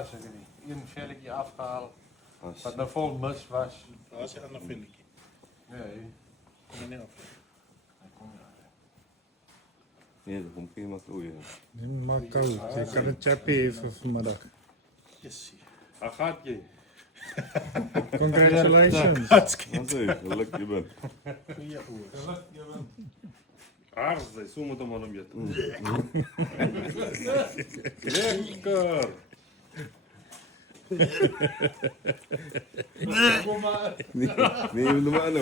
Een velkje afgehaald, Als- wat nou vol mis was. Als je ander vind ik. Nee, Meneer af. hij kon niet. Nee, dat komt geen makkelijk. Maar koud. Je kan een chappie even vanmiddag. Yes. Waar gaat je? Congratulations. Wat gelukkig je bent. Goeie oor. Aardig, zo moet hem maar om je doen. Lekker! Kom maar. Nee, doe maar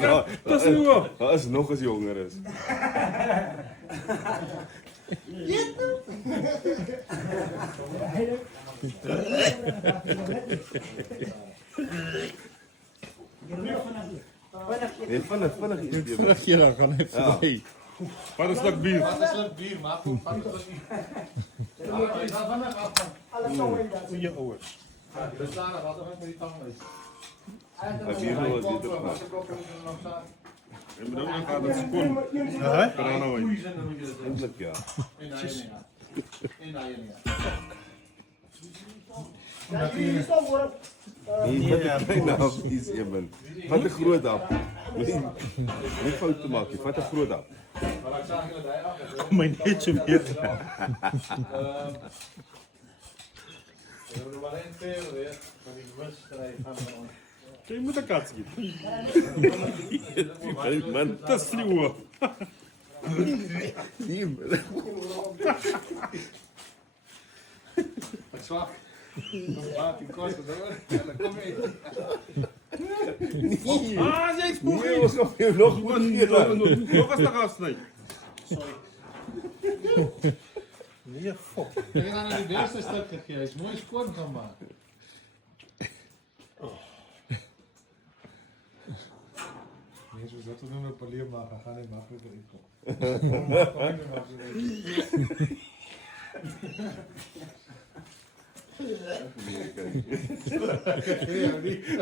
nou. Dat is nu als nog eens jonger is. Nee, vanaf iets. Vanaf je dan gaan even Ja. voorbij. Wat een slak bier. Wat is dat bier, maar goed, wat is dat niet? Ja, ik ga vanaf af. Goeie oors. Dus daar wat er met die tanden is. Hij bier nog eens niet op. Ik bedoel, dan gaat het seconde. Kan er nou in. Eindelijk ja. Nee, wat ik nou iets je bent. Wat een groot app. Niet fout te maken, wat een groot app. Maar ik zag je dat hij af. Kom maar niet zo weer. We hebben er maar één veel weer. Van die wedstrijd van ons. Je moet een kat zien. Man, Dat is vloer. Wat zwak. Laat die kosten door. Ja, dan kom je. Ah, jij spoeg nee, was nog hier nog Nog eens de gast, nee. Sorry. Nee, fok. Ik heb aan die eerste stuk gegeven. Mooi scoren gaan maken. Jezus, dat we nu een polier maken, gaan niet makkelijker inkomen. Ja, niet.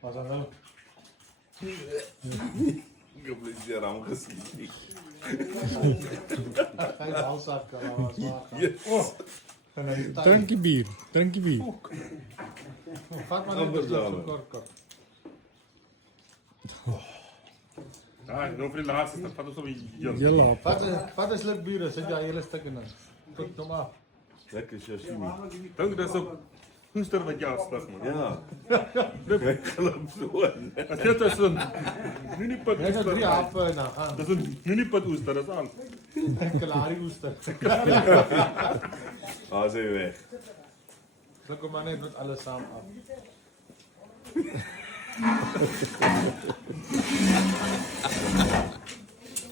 Was dat wel? Ik heb niet die ram gezien. Geen hals af kan, maar was lachen. Yes. Drankje bier. Drankje bier. Vat maar Amber niet dame. kort. Ja, dan voor de laatste stap gaat het zo weer. Je laat. Wat is leuk bier? Zet jij hele stukken in. Goed, kom maar. Lekker sashimi. Dank dat is ook. Hoe ster met jou afslag, man. Ja. Ik geloof zo. Als dit is een mini-pot Hij heeft 3 oester. happen nou gaan. Dat is een mini-pot oester, dat is aan. Kalari oester. Ah, zijn we weg. Zo kom maar net met alles samen af.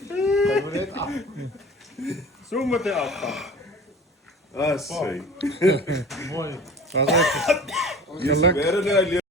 Kan we dit af? Zo moet hij afgaan. Ah, sorry. Mooi. Was even. Je Geluk. sperren